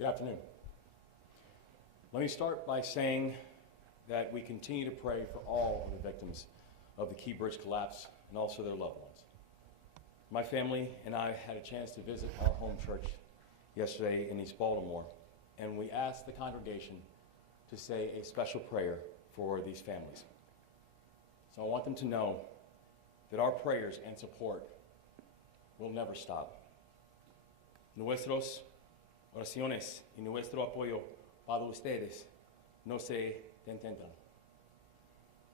Good afternoon. Let me start by saying that we continue to pray for all of the victims of the Key Bridge collapse and also their loved ones. My family and I had a chance to visit our home church yesterday in East Baltimore, and we asked the congregation to say a special prayer for these families. So I want them to know that our prayers and support will never stop. Nuestros oraciones y nuestro apoyo para ustedes no se detendrán.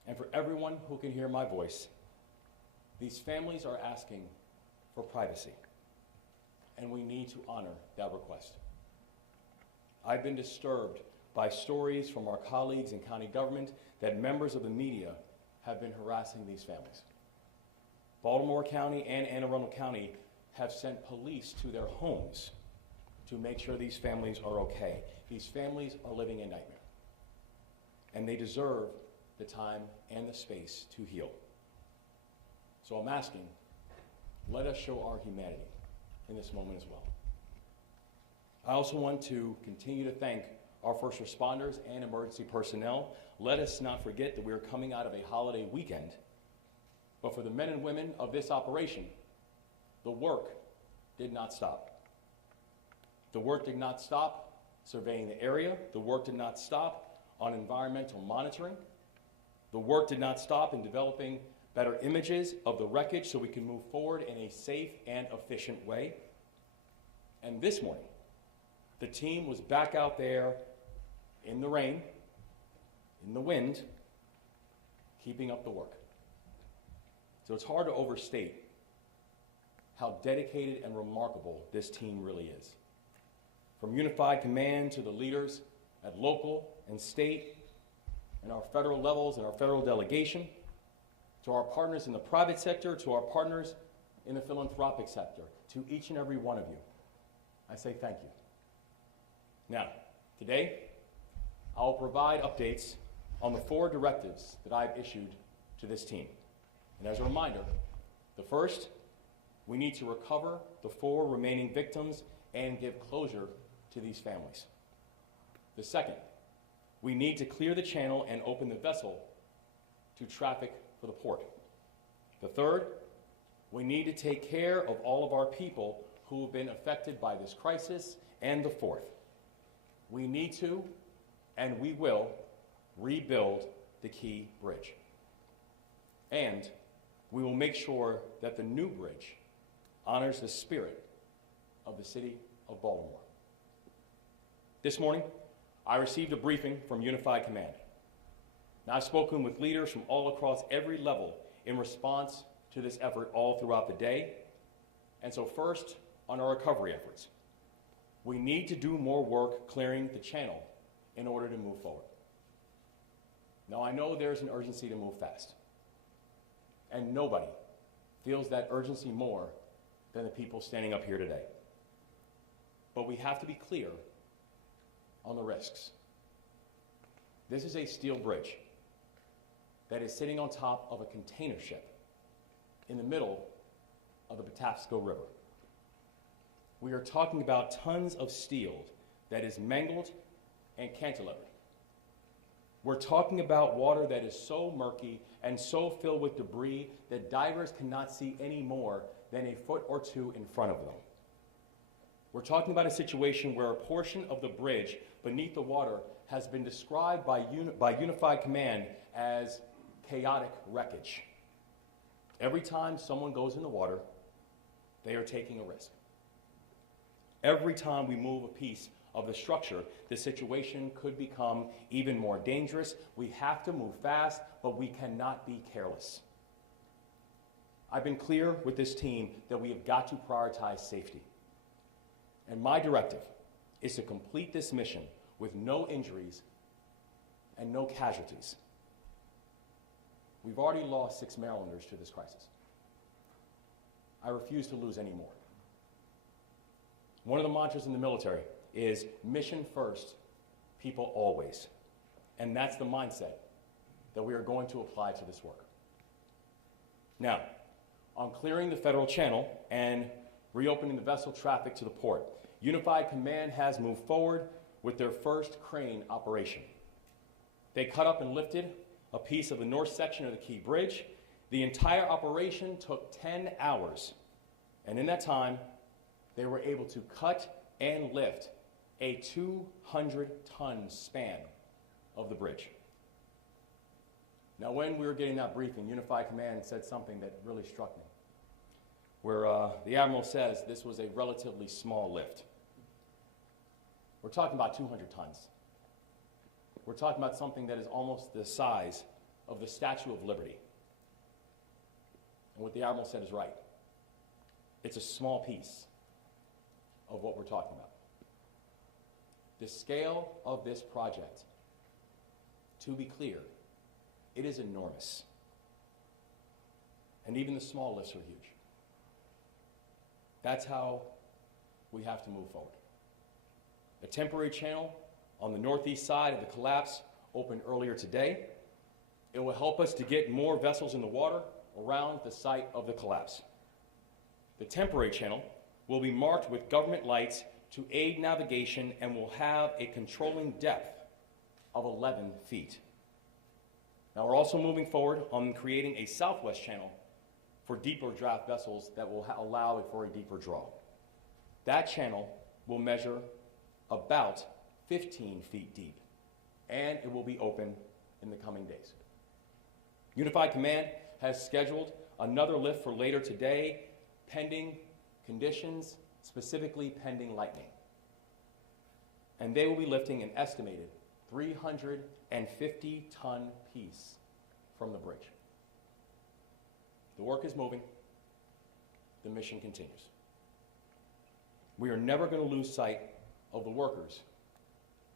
And for everyone who can hear my voice, these families are asking for privacy, and we need to honor that request. I've been disturbed by stories from our colleagues in county government that members of the media have been harassing these families. Baltimore County and Anne Arundel County have sent police to their homes to make sure these families are okay. These families are living a nightmare, and they deserve the time and the space to heal. So I'm asking, let us show our humanity in this moment as well. I also want to continue to thank our first responders and emergency personnel. Let us not forget that we are coming out of a holiday weekend, but for the men and women of this operation, the work did not stop. The work did not stop surveying the area. The work did not stop on environmental monitoring. The work did not stop in developing better images of the wreckage so we can move forward in a safe and efficient way. And this morning, the team was back out there in the rain, in the wind, keeping up the work. So it's hard to overstate how dedicated and remarkable this team really is. From unified command to the leaders at local and state and our federal levels and our federal delegation, to our partners in the private sector, to our partners in the philanthropic sector, to each and every one of you, I say thank you. Now, today, I will provide updates on the 4 directives that I've issued to this team. And as a reminder, the first, we need to recover the 4 remaining victims and give closure to these families. The second, we need to clear the channel and open the vessel to traffic for the port. The third, we need to take care of all of our people who have been affected by this crisis. And the fourth, we need to and we will rebuild the Key Bridge. And we will make sure that the new bridge honors the spirit of the city of Baltimore. This morning, I received a briefing from Unified Command. Now, I've spoken with leaders from all across every level in response to this effort all throughout the day. And so first, on our recovery efforts, we need to do more work clearing the channel in order to move forward. Now, I know there's an urgency to move fast, and nobody feels that urgency more than the people standing up here today. But we have to be clear on the risks. This is a steel bridge that is sitting on top of a container ship in the middle of the Patapsco River. We are talking about tons of steel that is mangled and cantilevered. We're talking about water that is so murky and so filled with debris that divers cannot see any more than a foot or 2 in front of them. We're talking about a situation where a portion of the bridge beneath the water has been described by Unified Command as chaotic wreckage. Every time someone goes in the water, they are taking a risk. Every time we move a piece of the structure, the situation could become even more dangerous. We have to move fast, but we cannot be careless. I've been clear with this team that we have got to prioritize safety. And my directive is to complete this mission with no injuries and no casualties. We've already lost 6 Marylanders to this crisis. I refuse to lose any more. One of the mantras in the military is mission first, people always. And that's the mindset that we are going to apply to this work. Now, on clearing the federal channel and reopening the vessel traffic to the port, Unified Command has moved forward with their first crane operation. They cut up and lifted a piece of the north section of the Key Bridge. The entire operation took 10 hours, and in that time, they were able to cut and lift a 200-ton span of the bridge. Now, when we were getting that briefing, Unified Command said something that really struck me, where the Admiral says this was a relatively small lift. We're talking about 200 tons. We're talking about something that is almost the size of the Statue of Liberty. And what the Admiral said is right. It's a small piece of what we're talking about. The scale of this project, to be clear, it is enormous. And even the small lifts are huge. That's how we have to move forward. A temporary channel on the northeast side of the collapse opened earlier today. It will help us to get more vessels in the water around the site of the collapse. The temporary channel will be marked with government lights to aid navigation and will have a controlling depth of 11 feet. Now, we're also moving forward on creating a southwest channel for deeper draft vessels that will allow for a deeper draw. That channel will measure about 15 feet deep, and it will be open in the coming days. Unified Command has scheduled another lift for later today, pending conditions, specifically pending lightning. And they will be lifting an estimated 350-ton piece from the bridge. The work is moving. The mission continues. We are never going to lose sight of the workers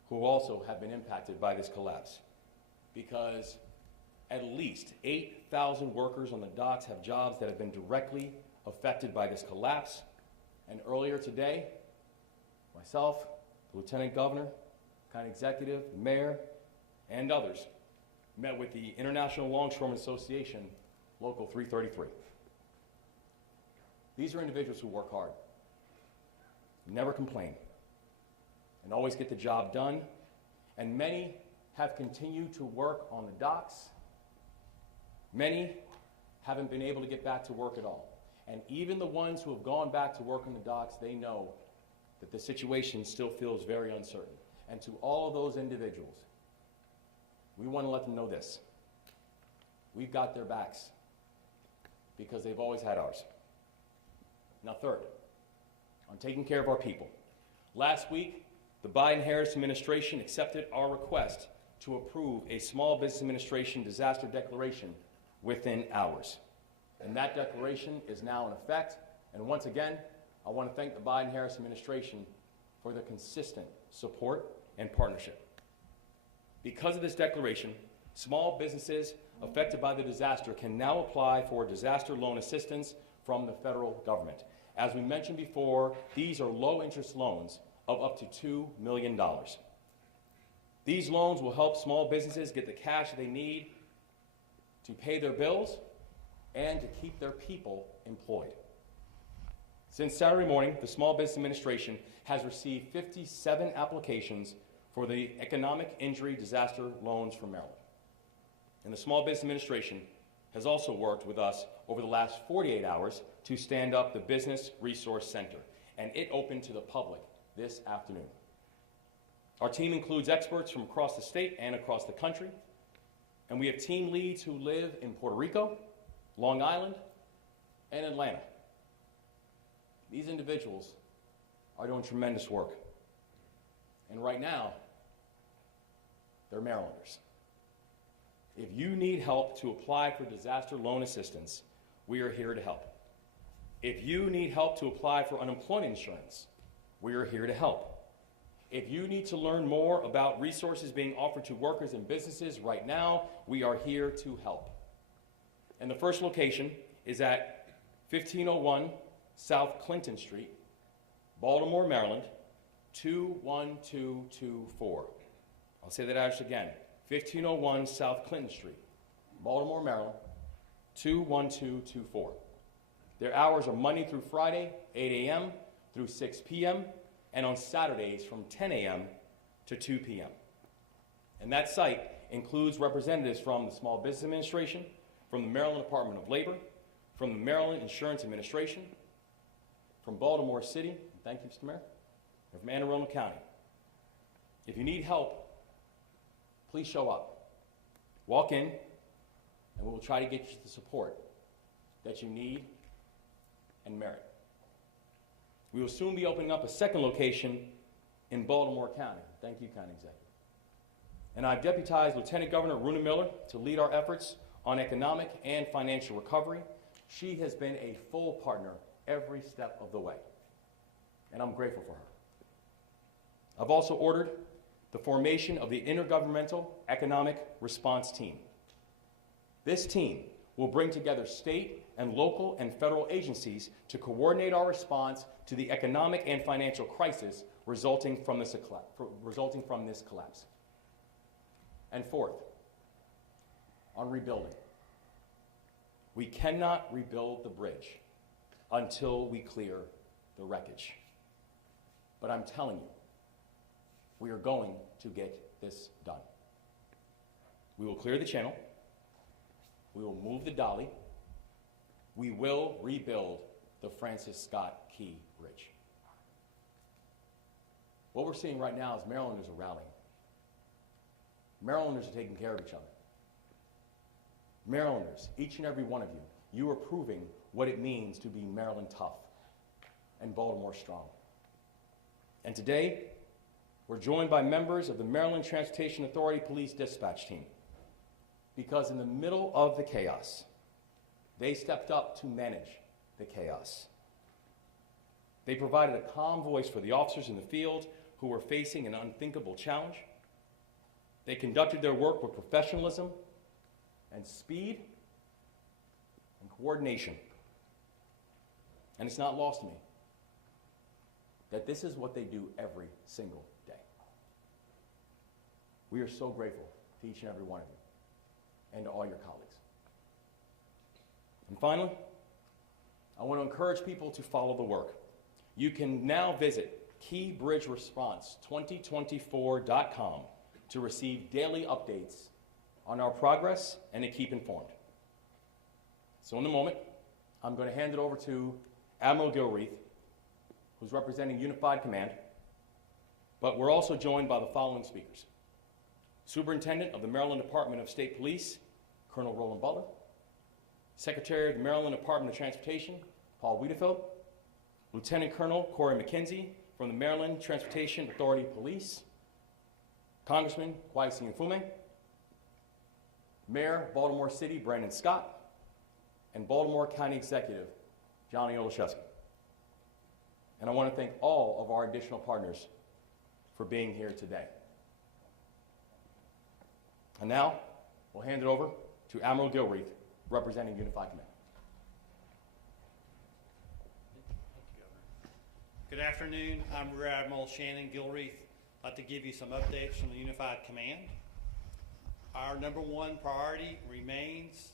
who also have been impacted by this collapse, because at least 8,000 workers on the docks have jobs that have been directly affected by this collapse. And earlier today, myself, the Lieutenant Governor, County Executive, the Mayor, and others met with the International Longshoremen Association, Local 333. These are individuals who work hard, never complain, and always get the job done. And many have continued to work on the docks. Many haven't been able to get back to work at all. And even the ones who have gone back to work on the docks, they know that the situation still feels very uncertain. And to all of those individuals, we want to let them know this. We've got their backs because they've always had ours. Now, third, on taking care of our people. Last week, the Biden-Harris administration accepted our request to approve a Small Business Administration disaster declaration within hours. And that declaration is now in effect. And once again, I want to thank the Biden-Harris administration for the consistent support and partnership. Because of this declaration, small businesses affected by the disaster can now apply for disaster loan assistance from the federal government. As we mentioned before, these are low-interest loans of up to $2 million. These loans will help small businesses get the cash they need to pay their bills and to keep their people employed. Since Saturday morning, the Small Business Administration has received 57 applications for the Economic Injury Disaster Loans from Maryland. And the Small Business Administration has also worked with us over the last 48 hours to stand up the Business Resource Center, and it opened to the public this afternoon. Our team includes experts from across the state and across the country, and we have team leads who live in Puerto Rico, Long Island, and Atlanta. These individuals are doing tremendous work. And right now, they're Marylanders. If you need help to apply for disaster loan assistance, we are here to help. If you need help to apply for unemployment insurance, we are here to help. If you need to learn more about resources being offered to workers and businesses right now, we are here to help. And the first location is at 1501 South Clinton Street, Baltimore, Maryland, 21224. I'll say that address again. 1501 South Clinton Street, Baltimore, Maryland, 21224. Their hours are Monday through Friday, 8 a.m. through 6 p.m. and on Saturdays from 10 a.m. to 2 p.m. And that site includes representatives from the Small Business Administration, from the Maryland Department of Labor, from the Maryland Insurance Administration, from Baltimore City, thank you, Mr. Mayor, and from Anne Arundel County. If you need help, please show up. Walk in, and we will try to get you the support that you need and merit. We will soon be opening up a second location in Baltimore County. Thank you, County Executive. And I've deputized Lieutenant Governor Runa Miller to lead our efforts on economic and financial recovery. She has been a full partner every step of the way, and I'm grateful for her. I've also ordered the formation of the Intergovernmental Economic Response Team. This team will bring together state and local and federal agencies to coordinate our response to the economic and financial crisis resulting from this collapse. And fourth, on rebuilding. We cannot rebuild the bridge until we clear the wreckage. But I'm telling you, we are going to get this done. We will clear the channel. We will move the dolly. We will rebuild the Francis Scott Key Bridge. What we're seeing right now is Marylanders are rallying. Marylanders are taking care of each other. Marylanders, each and every one of you, you are proving what it means to be Maryland tough and Baltimore strong. And today, we're joined by members of the Maryland Transportation Authority Police Dispatch Team, because in the middle of the chaos, they stepped up to manage the chaos. They provided a calm voice for the officers in the field who were facing an unthinkable challenge. They conducted their work with professionalism and speed and coordination. And it's not lost to me that this is what they do every single day. We are so grateful to each and every one of you and to all your colleagues. And finally, I want to encourage people to follow the work. You can now visit keybridgeresponse2024.com to receive daily updates on our progress and to keep informed. So in a moment, I'm going to hand it over to Admiral Gilreath, who's representing Unified Command, but we're also joined by the following speakers. Superintendent of the Maryland Department of State Police, Colonel Roland Butler, Secretary of the Maryland Department of Transportation, Paul Wiedefeld, Lieutenant Colonel Corey McKenzie from the Maryland Transportation Authority Police, Congressman Kweisi Mfume, Mayor Baltimore City Brandon Scott, and Baltimore County Executive Johnny Olszewski. And I want to thank all of our additional partners for being here today. And now, we'll hand it over to Admiral Gilreath, representing Unified Command. Good afternoon. I'm Rear Admiral Shannon Gilreath. I'd like to give you some updates from the Unified Command. Our number one priority remains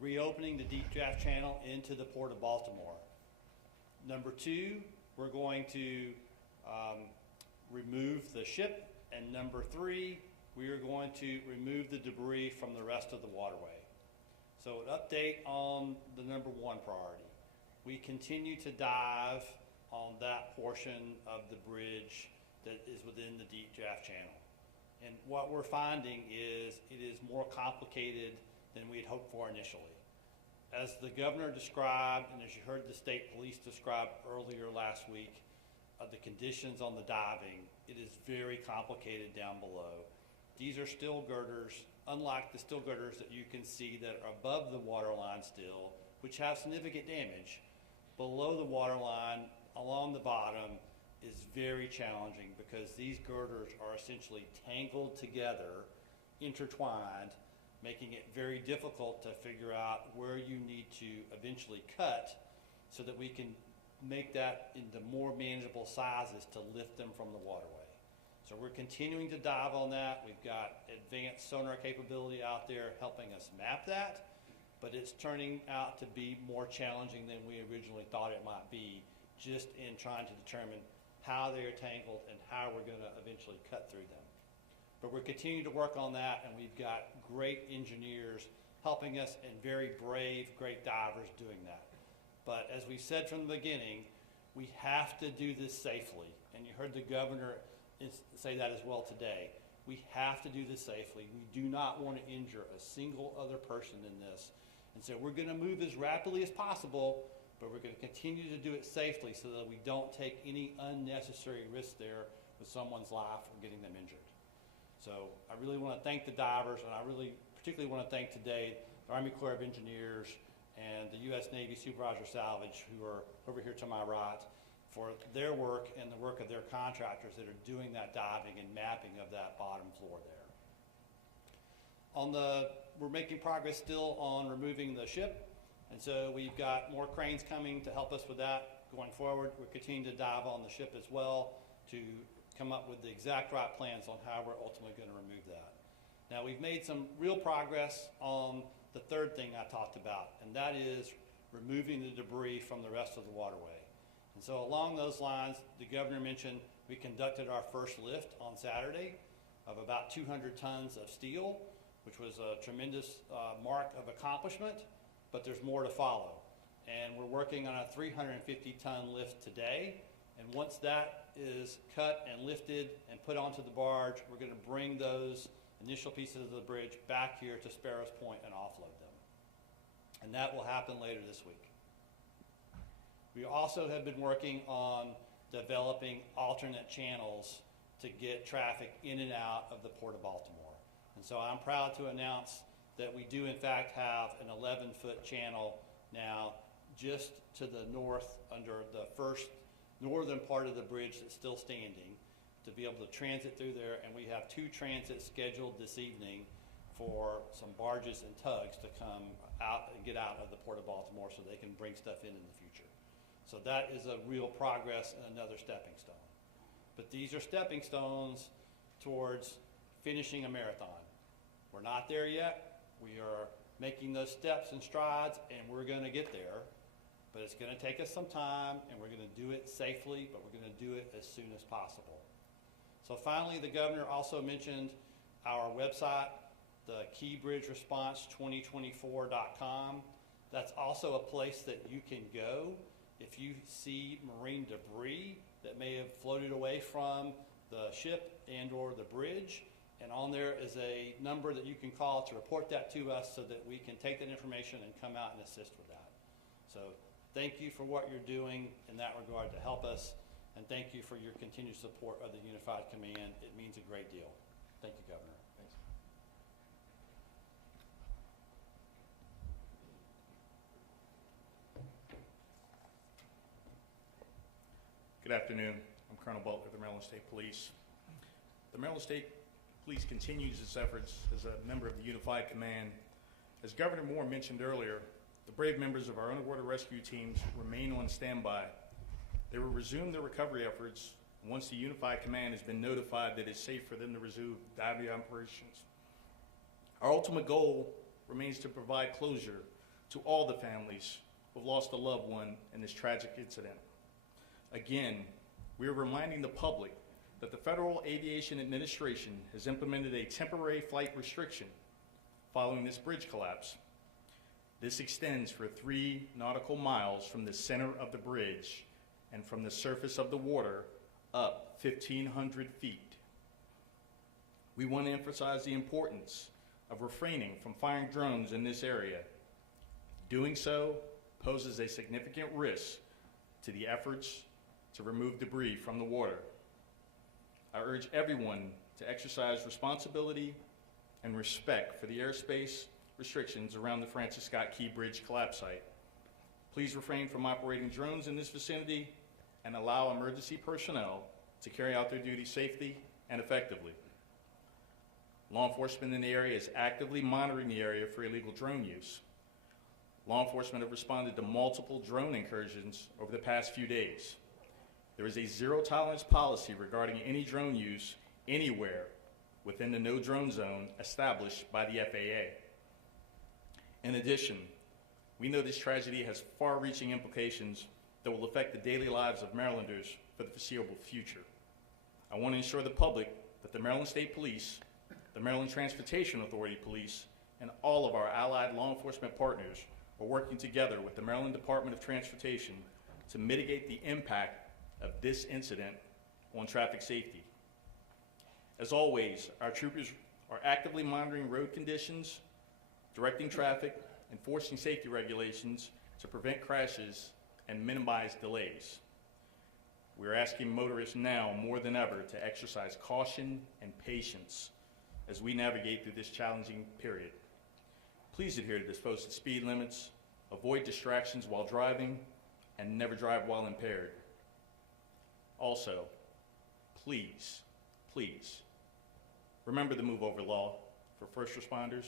reopening the Deep Draft Channel into the Port of Baltimore. Number two, we're going to remove the ship. And number three, we are going to remove the debris from the rest of the waterway. So an update on the number one priority. We continue to dive on that portion of the bridge that is within the Deep Draft Channel. And what we're finding is it is more complicated than we had hoped for initially. As the governor described, and as you heard the state police describe earlier last week, the conditions on the diving, it is very complicated down below. These are still girders, unlike the still girders that you can see that are above the waterline still, which have significant damage. Below the waterline, along the bottom, is very challenging because these girders are essentially tangled together, intertwined, making it very difficult to figure out where you need to eventually cut so that we can make that into more manageable sizes to lift them from the waterway. So we're continuing to dive on that. We've got advanced sonar capability out there helping us map that, but it's turning out to be more challenging than we originally thought it might be, just in trying to determine how they are tangled, and how we're going to eventually cut through them. But we're continuing to work on that, and we've got great engineers helping us and very brave, great divers doing that. But as we said from the beginning, we have to do this safely. And you heard the governor say that as well today. We have to do this safely. We do not want to injure a single other person in this. And so we're going to move as rapidly as possible, but we're going to continue to do it safely so that we don't take any unnecessary risk there with someone's life or getting them injured. So I really want to thank the divers, and I really particularly want to thank today the Army Corps of Engineers and the U.S. Navy Supervisor Salvage, who are over here to my right, for their work and the work of their contractors that are doing that diving and mapping of that bottom floor there. We're making progress still on removing the ship, and so we've got more cranes coming to help us with that going forward. We're continuing to dive on the ship as well to come up with the exact right plans on how we're ultimately going to remove that. Now, we've made some real progress on the third thing I talked about, and that is removing the debris from the rest of the waterway. And so along those lines, the governor mentioned we conducted our first lift on Saturday of about 200 tons of steel, which was a tremendous mark of accomplishment, but there's more to follow. And we're working on a 350-ton lift today, and once that is cut and lifted and put onto the barge, we're going to bring those initial pieces of the bridge back here to Sparrows Point and offload them. And that will happen later this week. We also have been working on developing alternate channels to get traffic in and out of the Port of Baltimore. And so I'm proud to announce that we do in fact have an 11-foot channel now just to the north under the first northern part of the bridge that's still standing to be able to transit through there. And we have 2 transits scheduled this evening for some barges and tugs to come out and get out of the Port of Baltimore so they can bring stuff in the future. So that is a real progress and another stepping stone. But these are stepping stones towards finishing a marathon. We're not there yet. We are making those steps and strides, and we're going to get there. But it's going to take us some time, and we're going to do it safely, but we're going to do it as soon as possible. So finally, the governor also mentioned our website, the keybridgeresponse2024.com. That's also a place that you can go if you see marine debris that may have floated away from the ship and or the bridge. And on there is a number that you can call to report that to us so that we can take that information and come out and assist with that. So thank you for what you're doing in that regard to help us, and thank you for your continued support of the Unified Command. It means a great deal. Thank you, Governor. Thanks. Good afternoon. I'm Colonel Butler of the Maryland State Police. The Maryland State Police continues its efforts as a member of the Unified Command. As Governor Moore mentioned earlier, the brave members of our underwater rescue teams remain on standby. They will resume their recovery efforts once the Unified Command has been notified that it's safe for them to resume diving operations. Our ultimate goal remains to provide closure to all the families who have lost a loved one in this tragic incident. Again, we are reminding the public that the Federal Aviation Administration has implemented a temporary flight restriction following this bridge collapse. This extends for 3 nautical miles from the center of the bridge and from the surface of the water up 1,500 feet. We want to emphasize the importance of refraining from firing drones in this area. Doing so poses a significant risk to the efforts to remove debris from the water. I urge everyone to exercise responsibility and respect for the airspace restrictions around the Francis Scott Key Bridge collapse site. Please refrain from operating drones in this vicinity and allow emergency personnel to carry out their duties safely and effectively. Law enforcement in the area is actively monitoring the area for illegal drone use. Law enforcement have responded to multiple drone incursions over the past few days. There is a zero-tolerance policy regarding any drone use anywhere within the no-drone zone established by the FAA. In addition, we know this tragedy has far-reaching implications that will affect the daily lives of Marylanders for the foreseeable future. I want to ensure the public that the Maryland State Police, the Maryland Transportation Authority Police, and all of our allied law enforcement partners are working together with the Maryland Department of Transportation to mitigate the impact of this incident on traffic safety. As always, our troopers are actively monitoring road conditions, directing traffic, enforcing safety regulations to prevent crashes and minimize delays. We are asking motorists now more than ever to exercise caution and patience as we navigate through this challenging period. Please adhere to the posted speed limits, avoid distractions while driving, and never drive while impaired. Also, please, remember the move over law for first responders,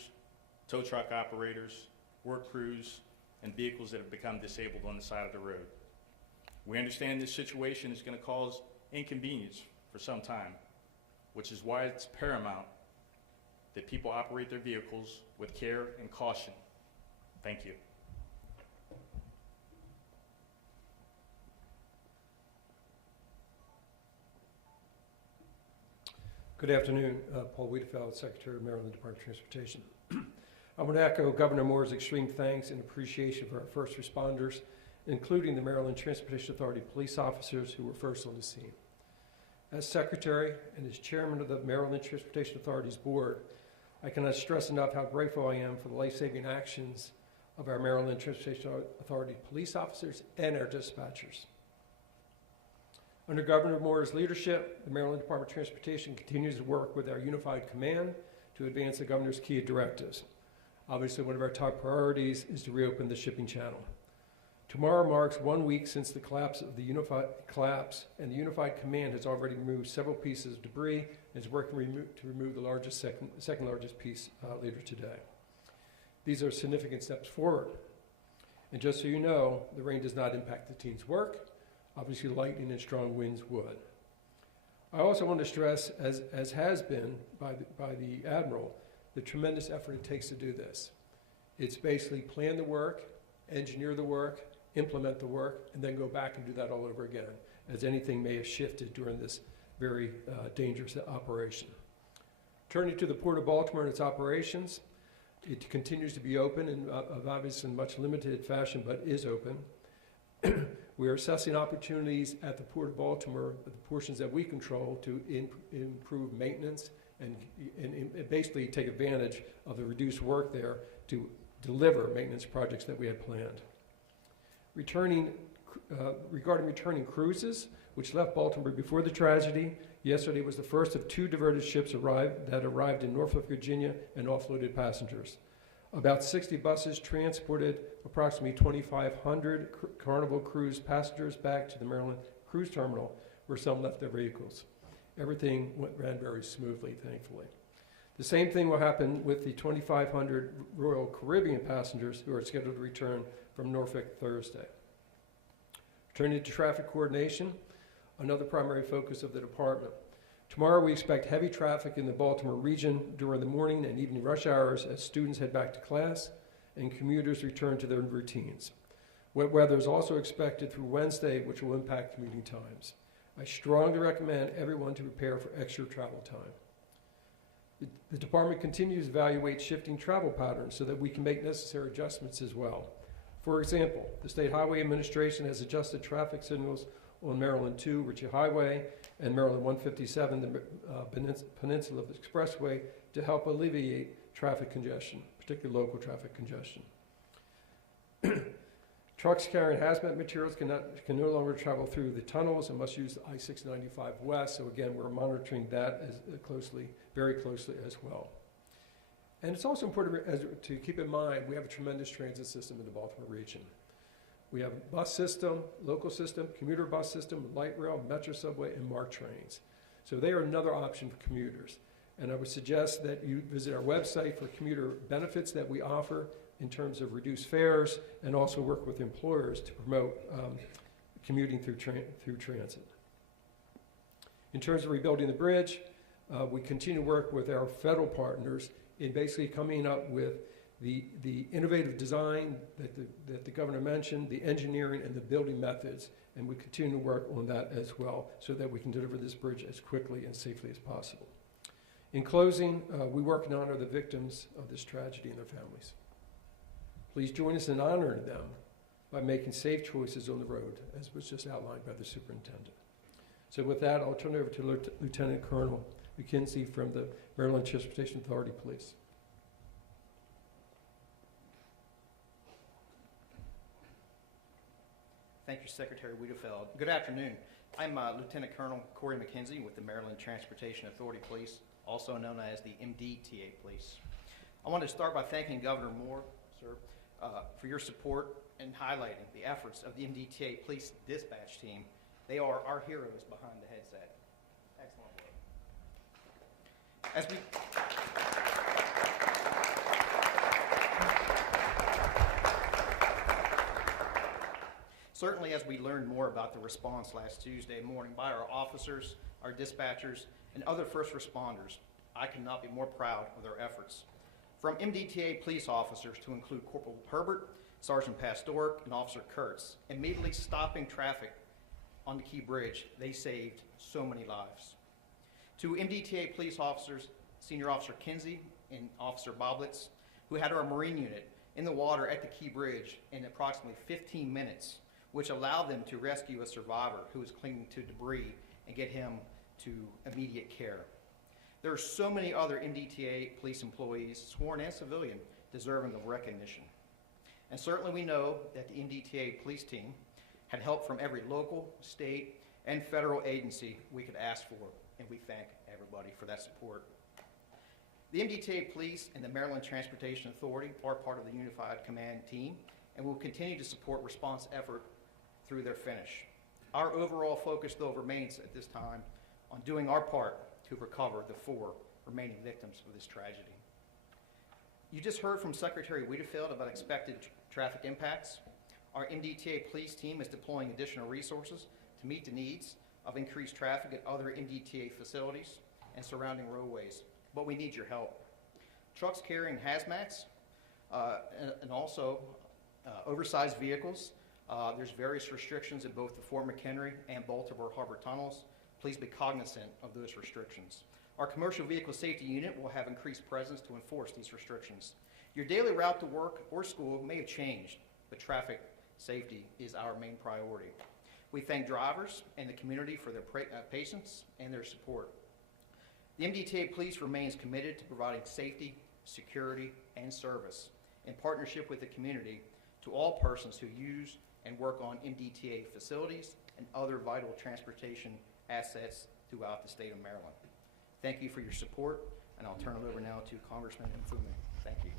tow truck operators, work crews, and vehicles that have become disabled on the side of the road. We understand this situation is going to cause inconvenience for some time, which is why it's paramount that people operate their vehicles with care and caution. Thank you. Good afternoon. Paul Wiedefeld, Secretary of Maryland Department of Transportation. I want to echo Governor Moore's extreme thanks and appreciation for our first responders, including the Maryland Transportation Authority police officers who were first on the scene. As Secretary and as Chairman of the Maryland Transportation Authority's Board, I cannot stress enough how grateful I am for the life-saving actions of our Maryland Transportation Authority police officers and our dispatchers. Under Governor Moore's leadership, the Maryland Department of Transportation continues to work with our unified command to advance the governor's key directives. Obviously, one of our top priorities is to reopen the shipping channel. Tomorrow marks 1 week since the collapse, and the unified command has already removed several pieces of debris and is working to remove the second largest piece later today. These are significant steps forward. And just so you know, the rain does not impact the team's work. Obviously, lightning and strong winds would. I also want to stress, as has been by the Admiral, the tremendous effort it takes to do this. It's basically plan the work, engineer the work, implement the work, and then go back and do that all over again, as anything may have shifted during this very dangerous operation. Turning to the Port of Baltimore and its operations, it continues to be open in obviously in much limited fashion, but is open. We are assessing opportunities at the Port of Baltimore, the portions that we control, to improve maintenance and basically take advantage of the reduced work there to deliver maintenance projects that we had planned. Regarding returning cruises, which left Baltimore before the tragedy, yesterday was the first of 2 diverted ships that arrived in Norfolk, Virginia, and offloaded passengers. About 60 buses transported approximately 2,500 Carnival Cruise passengers back to the Maryland Cruise Terminal, where some left their vehicles. Everything ran very smoothly, thankfully. The same thing will happen with the 2,500 Royal Caribbean passengers who are scheduled to return from Norfolk Thursday. Turning to traffic coordination, another primary focus of the department. Tomorrow we expect heavy traffic in the Baltimore region during the morning and evening rush hours as students head back to class and commuters return to their routines. Wet weather is also expected through Wednesday, which will impact commuting times. I strongly recommend everyone to prepare for extra travel time. The department continues to evaluate shifting travel patterns so that we can make necessary adjustments as well. For example, the State Highway Administration has adjusted traffic signals on Maryland 2, Ritchie Highway, and Maryland 157, the Peninsula Expressway, to help alleviate traffic congestion, particularly local traffic congestion. Trucks carrying hazmat materials can no longer travel through the tunnels and must use I-695 West. So again, we're monitoring that very closely as well. And it's also important to keep in mind, we have a tremendous transit system in the Baltimore region. We have a bus system, local system, commuter bus system, light rail, metro subway, and MARC trains. So they are another option for commuters. And I would suggest that you visit our website for commuter benefits that we offer in terms of reduced fares, and also work with employers to promote commuting through transit. In terms of rebuilding the bridge, we continue to work with our federal partners in basically coming up with the innovative design that the governor mentioned, the engineering and the building methods, and we continue to work on that as well so that we can deliver this bridge as quickly and safely as possible. In closing, we work and honor the victims of this tragedy and their families. Please join us in honoring them by making safe choices on the road, as was just outlined by the superintendent. So with that, I'll turn it over to Lieutenant Colonel McKenzie from the Maryland Transportation Authority Police. Thank you, Secretary Wiedefeld. Good afternoon. I'm Lieutenant Colonel Corey McKenzie with the Maryland Transportation Authority Police, also known as the MDTA Police. I want to start by thanking Governor Moore, sir, for your support and highlighting the efforts of the MDTA Police Dispatch Team. They are our heroes behind the headset. Excellent work. As we Certainly, as we learned more about the response last Tuesday morning by our officers, our dispatchers, and other first responders, I could not be more proud of their efforts. From MDTA police officers to include Corporal Herbert, Sergeant Pastoric, and Officer Kurtz, immediately stopping traffic on the Key Bridge, they saved so many lives. To MDTA police officers, Senior Officer Kinsey and Officer Boblitz, who had our Marine unit in the water at the Key Bridge in approximately 15 minutes, which allowed them to rescue a survivor who was clinging to debris and get him to immediate care. There are so many other MDTA police employees, sworn and civilian, deserving of recognition. And certainly we know that the MDTA police team had help from every local, state, and federal agency we could ask for, and we thank everybody for that support. The MDTA police and the Maryland Transportation Authority are part of the Unified Command team and will continue to support response effort through their finish. Our overall focus, though, remains at this time on doing our part to recover the 4 remaining victims of this tragedy. You just heard from Secretary Wiedefeld about expected traffic impacts. Our MDTA police team is deploying additional resources to meet the needs of increased traffic at other MDTA facilities and surrounding roadways, but we need your help. Trucks carrying hazmats and also oversized vehicles. There's various restrictions in both the Fort McHenry and Baltimore Harbor tunnels. Please be cognizant of those restrictions. Our commercial vehicle safety unit will have increased presence to enforce these restrictions. Your daily route to work or school may have changed, but traffic safety is our main priority. We thank drivers and the community for their patience and their support. The MDTA Police remains committed to providing safety, security, and service in partnership with the community to all persons who use and work on MDTA facilities and other vital transportation assets throughout the state of Maryland. Thank you for your support, and I'll turn it over now to Congressman Mfume. Thank you.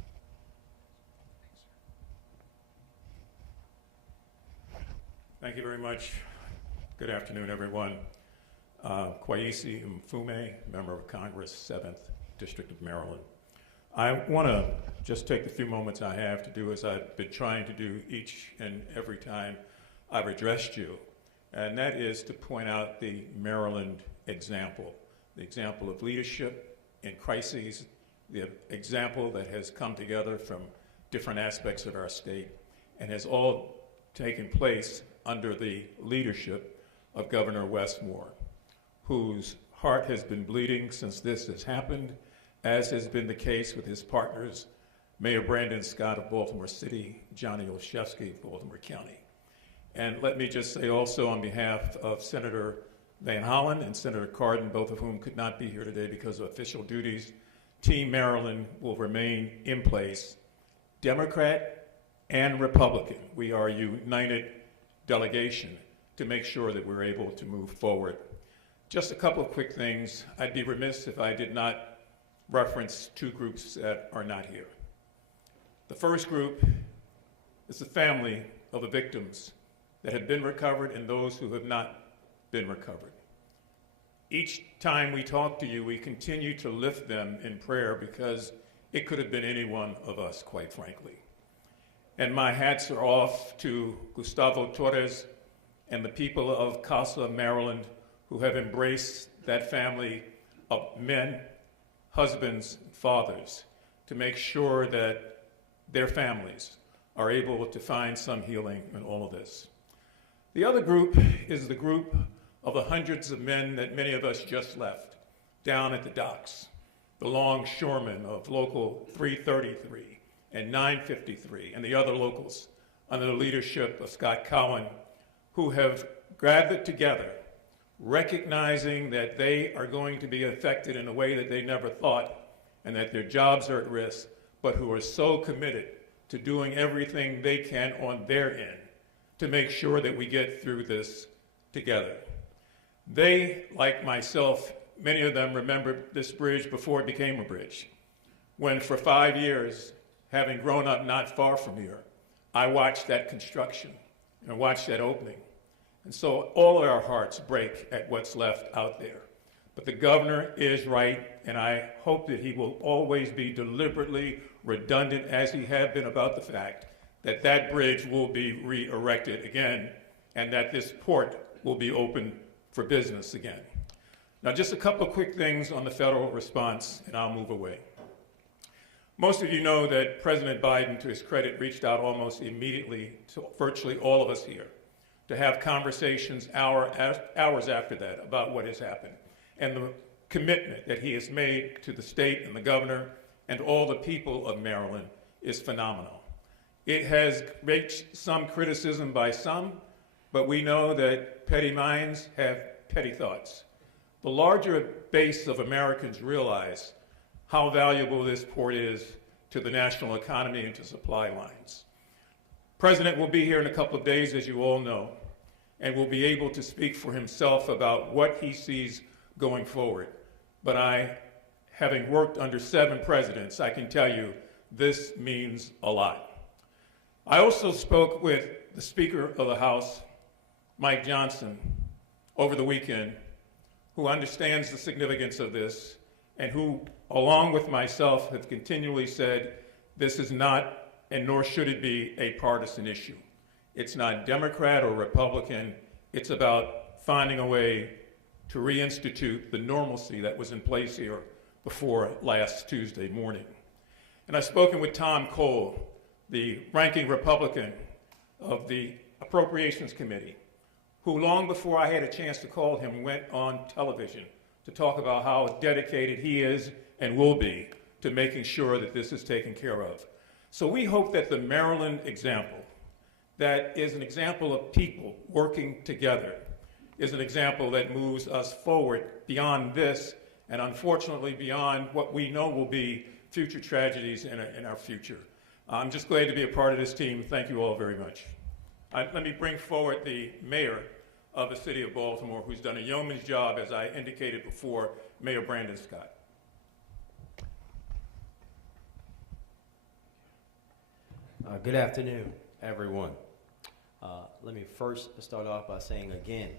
Thank you very much. Good afternoon, everyone. Kwesi Mfume, Member of Congress, 7th District of Maryland. I want to just take the few moments I have to do as I've been trying to do each and every time I've addressed you, and that is to point out the Maryland example, the example of leadership in crises, the example that has come together from different aspects of our state and has all taken place under the leadership of Governor Westmore, whose heart has been bleeding since this has happened, as has been the case with his partners, Mayor Brandon Scott of Baltimore City, Johnny Olszewski of Baltimore County. And let me just say also on behalf of Senator Van Hollen and Senator Cardin, both of whom could not be here today because of official duties, Team Maryland will remain in place, Democrat and Republican. We are a united delegation to make sure that we're able to move forward. Just a couple of quick things. I'd be remiss if I did not reference 2 groups that are not here. The first group is the family of the victims that have been recovered and those who have not been recovered. Each time we talk to you, we continue to lift them in prayer because it could have been any one of us, quite frankly. And my hats are off to Gustavo Torres and the people of Casa, Maryland, who have embraced that family of men, husbands, and fathers to make sure that their families are able to find some healing in all of this. The other group is the group of the hundreds of men that many of us just left down at the docks, the longshoremen of Local 333 and 953 and the other locals under the leadership of Scott Cowan, who have gathered together, recognizing that they are going to be affected in a way that they never thought and that their jobs are at risk, but who are so committed to doing everything they can on their end to make sure that we get through this together. They, like myself, many of them remember this bridge before it became a bridge, when for 5 years, having grown up not far from here, I watched that construction and watched that opening. And so all of our hearts break at what's left out there. But the governor is right, and I hope that he will always be deliberately redundant, as he has been, about the fact that that bridge will be re-erected again and that this port will be open for business again. Now, just a couple of quick things on the federal response, and I'll move away. Most of you know that President Biden, to his credit, reached out almost immediately to virtually all of us here to have conversations hours after that about what has happened. And the commitment that he has made to the state and the governor and all the people of Maryland is phenomenal. It has reached some criticism by some, but we know that petty minds have petty thoughts. The larger base of Americans realize how valuable this port is to the national economy and to supply lines. President will be here in a couple of days, as you all know, and will be able to speak for himself about what he sees going forward. But having worked under 7 presidents, I can tell you this means a lot. I also spoke with the Speaker of the House, Mike Johnson, over the weekend, who understands the significance of this and who, along with myself, have continually said this is not, and nor should it be, a partisan issue. It's not Democrat or Republican. It's about finding a way to reinstitute the normalcy that was in place here before last Tuesday morning. And I've spoken with Tom Cole, the ranking Republican of the Appropriations Committee, who long before I had a chance to call him went on television to talk about how dedicated he is and will be to making sure that this is taken care of. So we hope that the Maryland example, that is an example of people working together, is an example that moves us forward beyond this and unfortunately beyond what we know will be future tragedies in our future. I'm just glad to be a part of this team. Thank you all very much. Let me bring forward the mayor of the city of Baltimore, who's done a yeoman's job, as I indicated before, Mayor Brandon Scott. Good afternoon, everyone. Let me first start off by saying again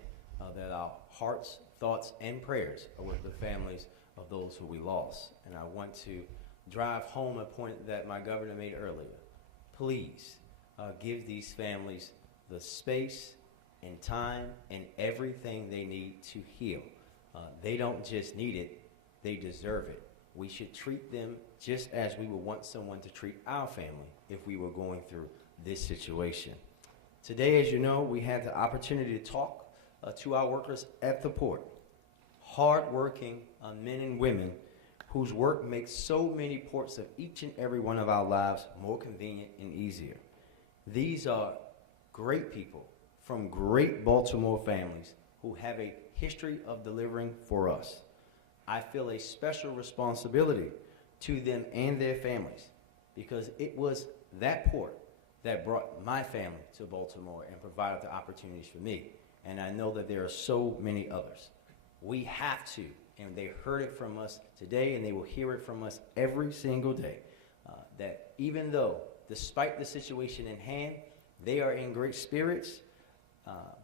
that our hearts, thoughts, and prayers are with the families of those who we lost. And I want to drive home a point that my governor made earlier. Please give these families the space and time and everything they need to heal. They don't just need it, they deserve it. We should treat them just as we would want someone to treat our family if we were going through this situation. Today, as you know, we had the opportunity to talk to our workers at the port. Hard-working men and women whose work makes so many ports of each and every one of our lives more convenient and easier. These are great people from great Baltimore families who have a history of delivering for us. I feel a special responsibility to them and their families because it was that port that brought my family to Baltimore and provided the opportunities for me. And I know that there are so many others. We have to, and they heard it from us today, and they will hear it from us every single day, that even though, despite the situation in hand, they are in great spirits,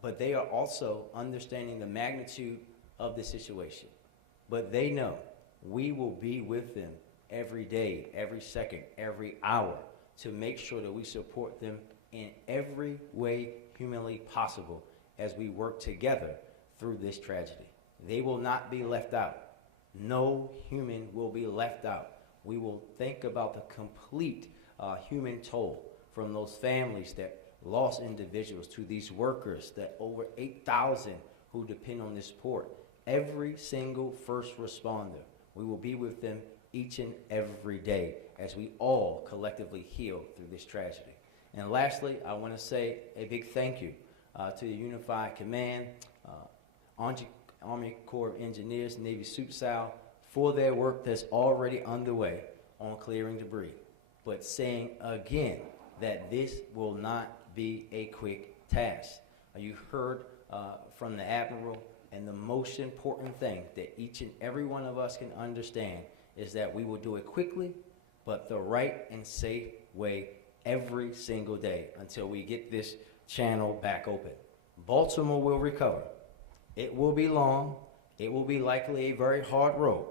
but they are also understanding the magnitude of the situation. But they know we will be with them every day, every second, every hour to make sure that we support them in every way humanly possible as we work together through this tragedy. They will not be left out. No human will be left out. We will think about the complete human toll from those families that lost individuals, to these workers, that over 8,000 who depend on this port, every single first responder, we will be with them each and every day as we all collectively heal through this tragedy. And lastly, I want to say a big thank you to the Unified Command, Army Corps of Engineers, Navy SUPSAL, for their work that's already underway on clearing debris. But saying again that this will not be a quick task. You heard from the Admiral, and the most important thing that each and every one of us can understand is that we will do it quickly, but the right and safe way every single day until we get this channel back open. Baltimore will recover. It will be long. It will be likely a very hard road,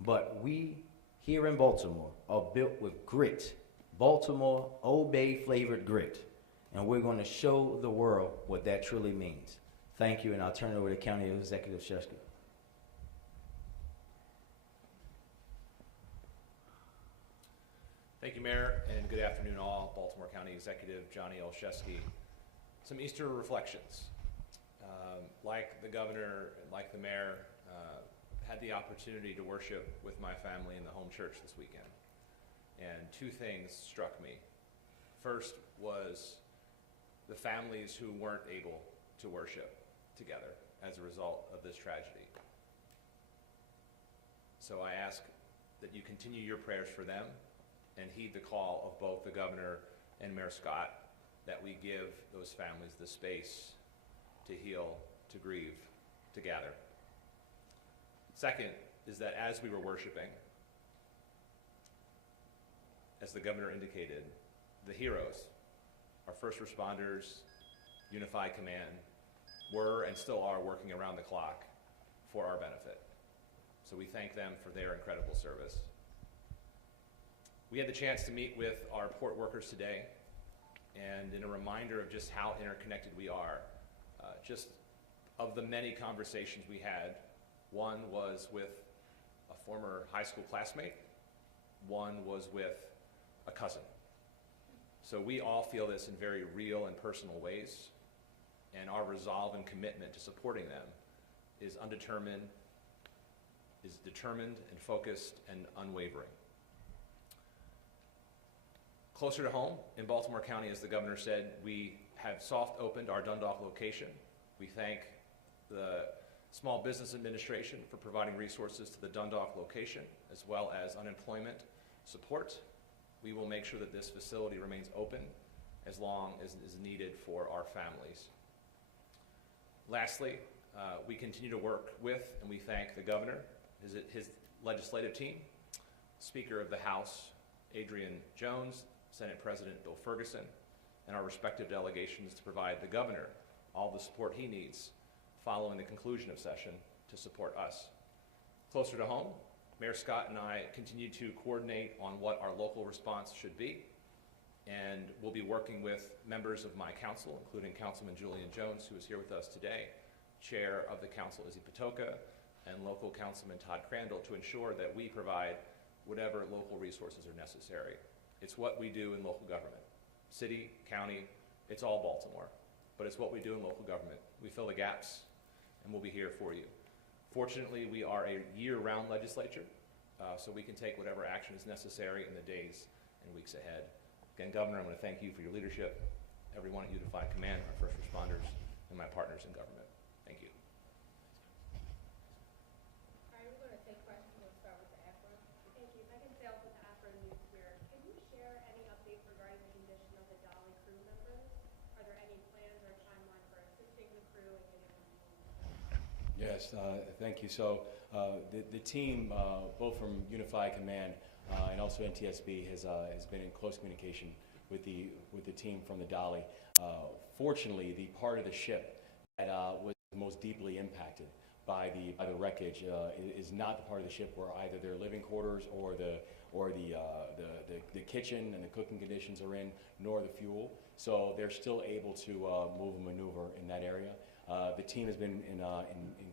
but we here in Baltimore are built with grit. Baltimore Old Bay flavored grit. And we're going to show the world what that truly means. Thank you, and I'll turn it over to County Executive Shesky. Thank you, Mayor, and good afternoon all. Baltimore County Executive Johnny Olszewski. Some Easter reflections. Like the governor and like the mayor, had the opportunity to worship with my family in the home church this weekend. And two things struck me. First was the families who weren't able to worship together as a result of this tragedy. So I ask that you continue your prayers for them and heed the call of both the governor and Mayor Scott, that we give those families the space to heal, to grieve, to gather. Second is that as we were worshiping, as the governor indicated, the heroes, our first responders, Unified Command, were and still are working around the clock for our benefit. So we thank them for their incredible service. We had the chance to meet with our port workers today, and in a reminder of just how interconnected we are, just of the many conversations we had, one was with a former high school classmate, one was with a cousin. So we all feel this in very real and personal ways, and our resolve and commitment to supporting them is determined and focused and unwavering. Closer to home, in Baltimore County, as the governor said, we have soft opened our Dundalk location. We thank the Small Business Administration for providing resources to the Dundalk location, as well as unemployment support. We will make sure that this facility remains open as long as is needed for our families. Lastly, we continue to work with, and we thank the governor, his legislative team, Speaker of the House, Adrian Jones, Senate President Bill Ferguson, and our respective delegations to provide the governor all the support he needs following the conclusion of session to support us. Closer to home, Mayor Scott and I continue to coordinate on what our local response should be, and we'll be working with members of my council, including Councilman Julian Jones, who is here with us today, Chair of the Council Izzy Patoka, and local Councilman Todd Crandall, to ensure that we provide whatever local resources are necessary. It's what we do in local government. City, county, it's all Baltimore, but it's what we do in local government. We fill the gaps, and we'll be here for you. Fortunately, we are a year-round legislature, so we can take whatever action is necessary in the days and weeks ahead. Again, Governor, I'm going to thank you for your leadership, everyone at Unified Command, our first responders, and my partners in government. Thank you. All right, we're going to take questions. We'll start with the AFRA. Thank you. Megan Sales with the AFRA News here. Can you share any updates regarding the condition of the Dolly crew members? Are there any plans or timeline for assisting the crew and getting them moved? Yes, thank you. So the team, both from Unified Command and also NTSB, has been in close communication with the team from the Dolly. Fortunately, the part of the ship that was most deeply impacted by the wreckage is not the part of the ship where either their living quarters or the kitchen and the cooking conditions are in, nor the fuel. So they're still able to move and maneuver in that area. The team has been in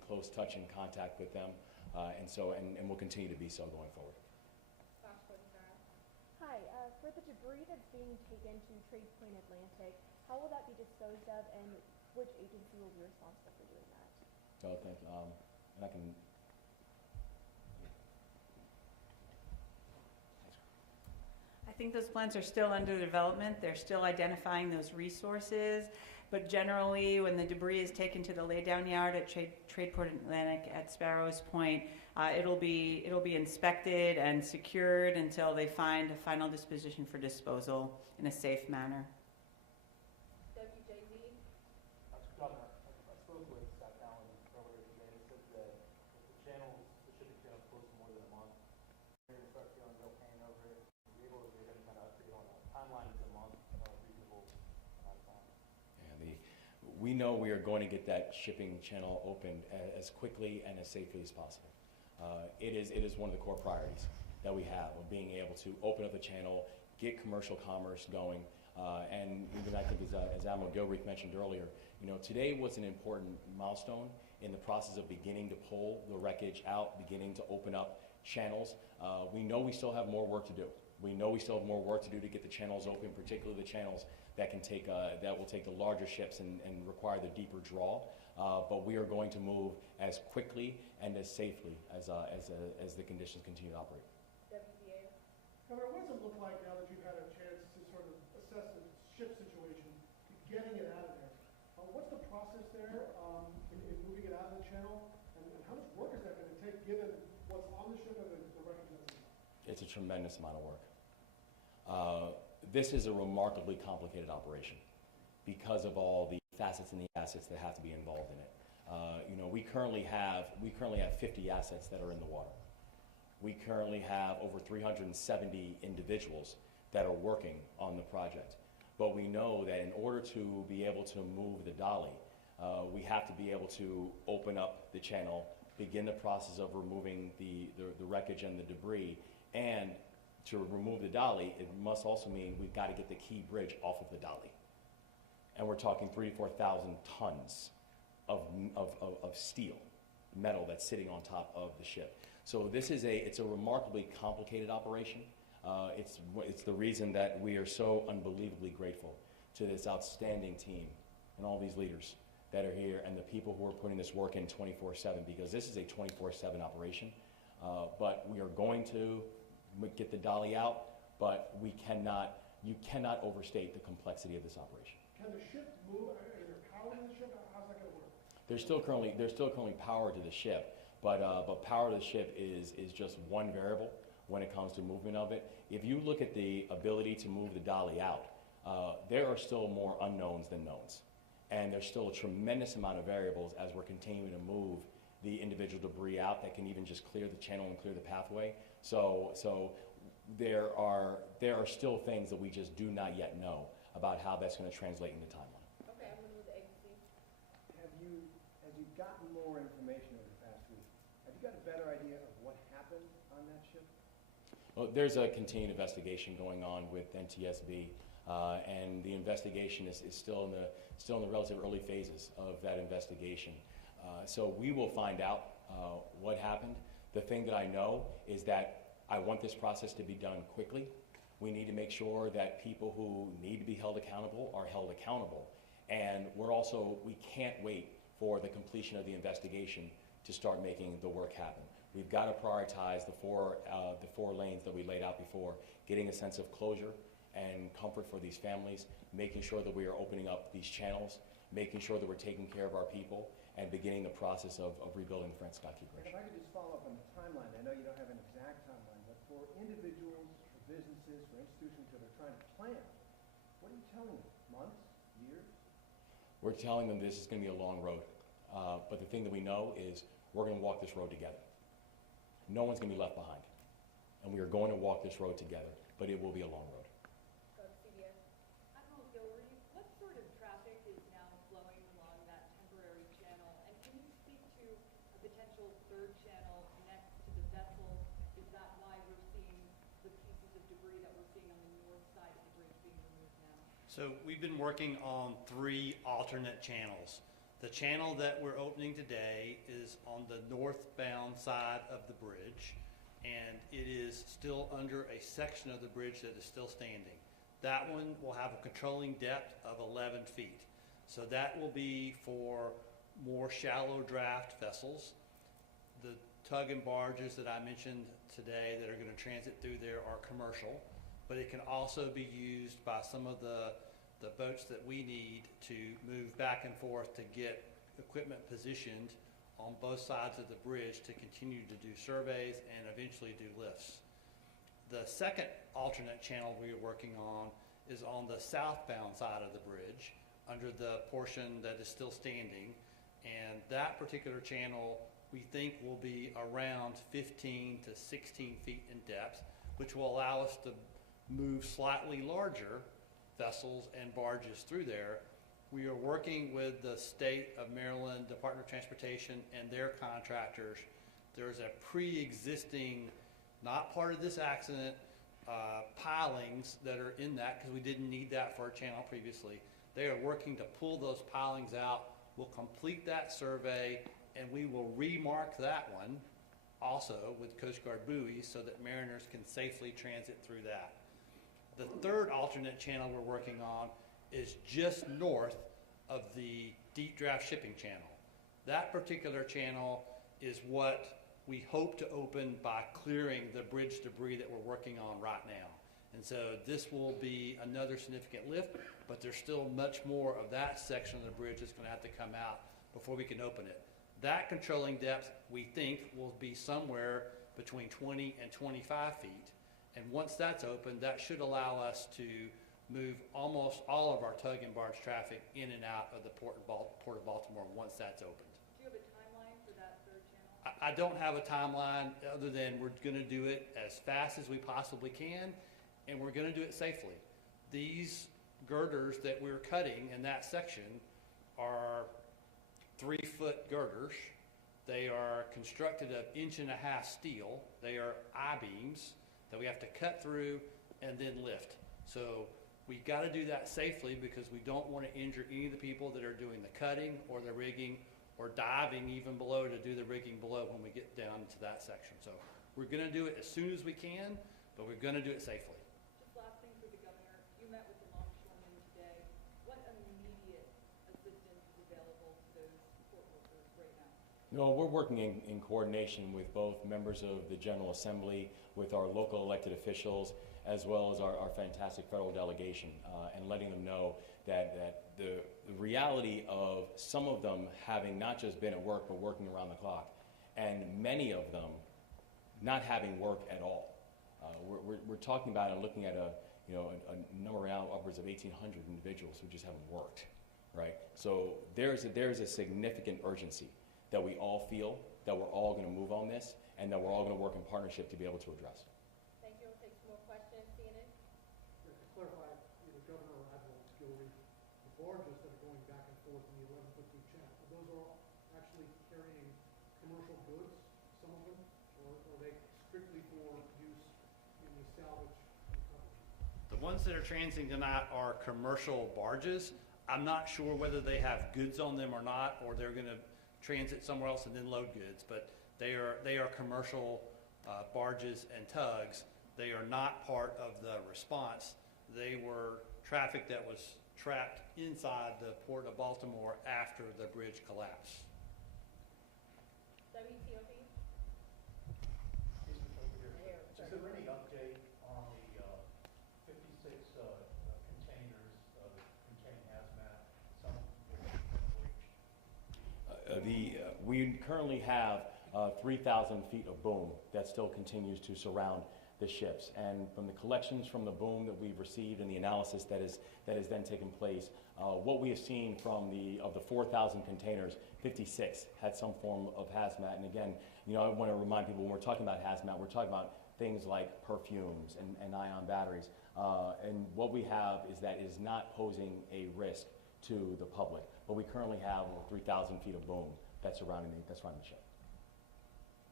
close touch and contact with them, and will continue to be so going forward. Hi, for the debris that's being taken to Trade Point Atlantic, How will that be disposed of, and which agency will be responsible for doing that? So thank you. And I can. I think those plans are still under development. They're still identifying those resources. But generally, when the debris is taken to the laydown yard at Tradeport Atlantic at Sparrows Point, it'll be inspected and secured until they find a final disposition for disposal in a safe manner. WJZ? Governor, I spoke with Scott Allen earlier today, and he said that if the shipping channel's closed for more than a month, you're going to start feeling real pain over it. You're going to kind of update on a timeline is a month, reasonable amount of time. Yeah, we know we are going to get that shipping channel opened as quickly and as safely as possible. It is one of the core priorities that we have of being able to open up the channel, get commercial commerce going, and even I think as Admiral Gilreath mentioned earlier, today was an important milestone in the process of beginning to pull the wreckage out, beginning to open up channels. We know we still have more work to do. We know we still have more work to do to get the channels open, particularly the channels that can take that will take the larger ships and require the deeper draw. But we are going to move as quickly and as safely as the conditions continue to operate. WPA? Governor, what does it look like now that you've had a chance to sort of assess the ship situation, getting it out of there? What's the process there in moving it out of the channel? And how much work is that going to take given what's on the ship and the wreckage that's in it? It's a tremendous amount of work. This is a remarkably complicated operation because of all the facets and the assets that have to be involved in it. We currently have 50 assets that are in the water. We currently have over 370 individuals that are working on the project. But we know that in order to be able to move the dolly, we have to be able to open up the channel, begin the process of removing the wreckage and the debris, and to remove the dolly, it must also mean we've got to get the key bridge off of the dolly. And we're talking 3,000 to 4,000 tons of steel, metal that's sitting on top of the ship. So it's a remarkably complicated operation. It's the reason that we are so unbelievably grateful to this outstanding team and all these leaders that are here and the people who are putting this work in 24/7, because this is a 24/7 operation. But we are going to get the dolly out, but you cannot overstate the complexity of this operation. Can the ship move? Is there power to the ship? How's that going to work? There's still currently power to the ship, but power to the ship is just one variable when it comes to movement of it. If you look at the ability to move the dolly out, there are still more unknowns than knowns, and there's still a tremendous amount of variables as we're continuing to move the individual debris out that can even just clear the channel and clear the pathway. So there are still things that we just do not yet know about how that's going to translate into timeline. Okay, I'm going to move the agency. As you've gotten more information over the past week, have you got a better idea of what happened on that ship? Well, there's a continued investigation going on with NTSB, and the investigation is still in the relative early phases of that investigation. So we will find out what happened. The thing that I know is that I want this process to be done quickly. We need to make sure that people who need to be held accountable are held accountable. And we can't wait for the completion of the investigation to start making the work happen. We've got to prioritize the four lanes that we laid out before, getting a sense of closure and comfort for these families, making sure that we are opening up these channels, making sure that we're taking care of our people, and beginning the process of rebuilding the Francis Scott Key Bridge. If I could just follow up on the timeline, I know you don't have an exact timeline, but for individuals, for businesses, for institutions that are trying to plan, what are you telling them? Months? Years? We're telling them this is going to be a long road, but the thing that we know is we're going to walk this road together. No one's going to be left behind, and we are going to walk this road together, but it will be a long road. Go to CBS. Admiral Gilreath, what sort of traffic is now flowing along that temporary channel? And can you speak to a potential third channel next to the vessel? Is that why we're seeing the pieces of debris that we're seeing on the north side of the bridge being removed now? So we've been working on 3 alternate channels. The channel that we're opening today is on the northbound side of the bridge, and it is still under a section of the bridge that is still standing. That one will have a controlling depth of 11 feet. So that will be for more shallow draft vessels. The tug and barges that I mentioned today that are going to transit through there are commercial, but it can also be used by some of the boats that we need to move back and forth to get equipment positioned on both sides of the bridge to continue to do surveys and eventually do lifts. The second alternate channel we are working on is on the southbound side of the bridge under the portion that is still standing, and that particular channel we think will be around 15 to 16 feet in depth, which will allow us to move slightly larger vessels and barges through there. We are working with the State of Maryland Department of Transportation and their contractors. There's a pre-existing, not part of this accident, pilings that are in that because we didn't need that for our channel previously. They are working to pull those pilings out. We'll complete that survey and we will remark that one also with Coast Guard buoys so that mariners can safely transit through that. The third alternate channel we're working on is just north of the deep draft shipping channel. That particular channel is what we hope to open by clearing the bridge debris that we're working on right now. And so this will be another significant lift, but there's still much more of that section of the bridge that's going to have to come out before we can open it. That controlling depth, we think, will be somewhere between 20 and 25 feet. And once that's open, that should allow us to move almost all of our tug and barge traffic in and out of the Port of Baltimore once that's opened. Do you have a timeline for that third channel? I don't have a timeline other than we're going to do it as fast as we possibly can, and we're going to do it safely. These girders that we're cutting in that section are 3-foot girders. They are constructed of 1.5 inch steel. They are I-beams that we have to cut through and then lift. So we got to do that safely because we don't want to injure any of the people that are doing the cutting or the rigging or diving even below to do the rigging below when we get down into that section. So we're going to do it as soon as we can, but we're going to do it safely. Just last thing for the governor, you met with the longshoremen today. What immediate assistance is available to those port workers right now? No, we're working in coordination with both members of the General Assembly, with our local elected officials, as well as our fantastic federal delegation, and letting them know that the reality of some of them having not just been at work, but working around the clock, and many of them not having work at all. We're talking about and looking at a number around upwards of 1,800 individuals who just haven't worked, right? So there's a significant urgency that we all feel, that we're all going to move on this, and that we're all going to work in partnership to be able to address. Thank you. We'll take some more questions. CNN? To clarify, either Governor or Admiral Gilreath, the barges that are going back and forth in the 11-foot deep channel, those are actually carrying commercial goods, some of them, or are they strictly for use in the salvage and coverage? The ones that are transiting tonight are commercial barges. I'm not sure whether they have goods on them or not, or they're going to transit somewhere else and then load goods, but they are commercial barges and tugs. They are not part of the response. They were traffic that was trapped inside the Port of Baltimore after the bridge collapsed. WTOP? Is there any update on the 56 containers that contain hazmat, some of which have breached? We currently have 3,000 feet of boom that still continues to surround the ships. And from the collections from the boom that we've received and the analysis that has then taken place, what we have seen of the 4,000 containers, 56 had some form of hazmat. And again, I want to remind people when we're talking about hazmat, we're talking about things like perfumes and ion batteries. And what we have is that it is not posing a risk to the public. But we currently have 3,000 feet of boom that's surrounding the ship.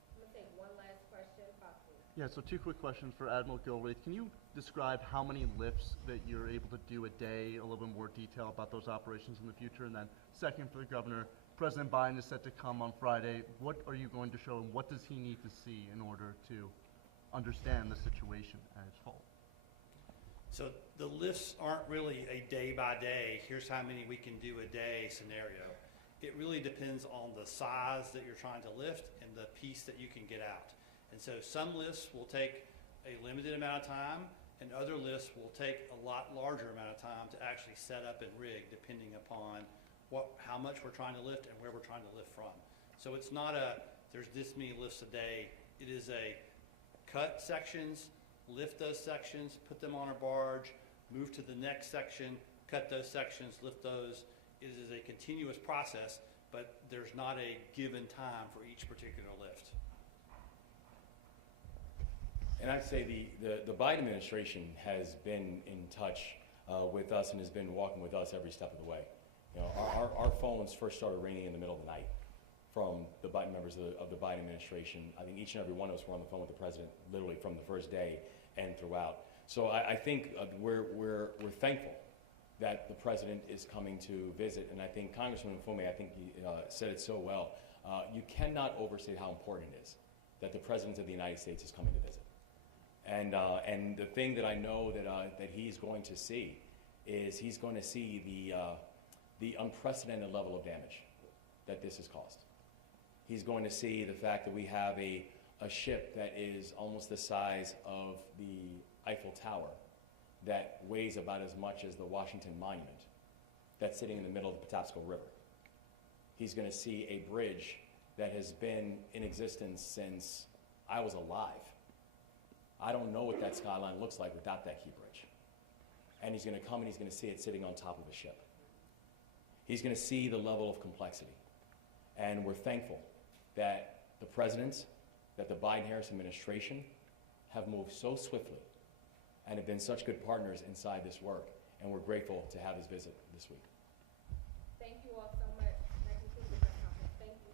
I'm going to take one last question. Foxy. Yeah, so 2 quick questions for Admiral Gilreath. Can you describe how many lifts that you're able to do a day, a little bit more detail about those operations in the future? And then second for the governor, President Biden is set to come on Friday. What are you going to show him? What does he need to see in order to understand the situation at its full? So the lifts aren't really a day-by-day, here's how many we can do a day scenario. It really depends on the size that you're trying to lift and the piece that you can get out. And so some lifts will take a limited amount of time, and other lifts will take a lot larger amount of time to actually set up and rig, depending upon how much we're trying to lift and where we're trying to lift from. So it's not there's this many lifts a day. It is a cut sections, lift those sections, put them on a barge, move to the next section, cut those sections, lift those. It is a continuous process, but there's not a given time for each particular lift. And I'd say the Biden administration has been in touch with us and has been walking with us every step of the way. You know, our phones first started ringing in the middle of the night from the Biden members of the Biden administration. I think each and every one of us were on the phone with the president literally from the first day and throughout. So I think we're thankful that the president is coming to visit, and I think Congressman Mfume, I think he said it so well. You cannot overstate how important it is that the president of the United States is coming to visit. And the thing that I know that he's going to see is he's going to see the unprecedented level of damage that this has caused. He's going to see the fact that we have a ship that is almost the size of the Eiffel Tower, that weighs about as much as the Washington Monument, that's sitting in the middle of the Patapsco River. He's going to see a bridge that has been in existence since I was alive. I don't know what that skyline looks like without that key bridge. And he's going to come and he's going to see it sitting on top of a ship. He's going to see the level of complexity. And we're thankful that the presidents, that the Biden-Harris administration have moved so swiftly and have been such good partners inside this work. And we're grateful to have his visit this week. Thank you all so much. That concludes the press conference. Thank you.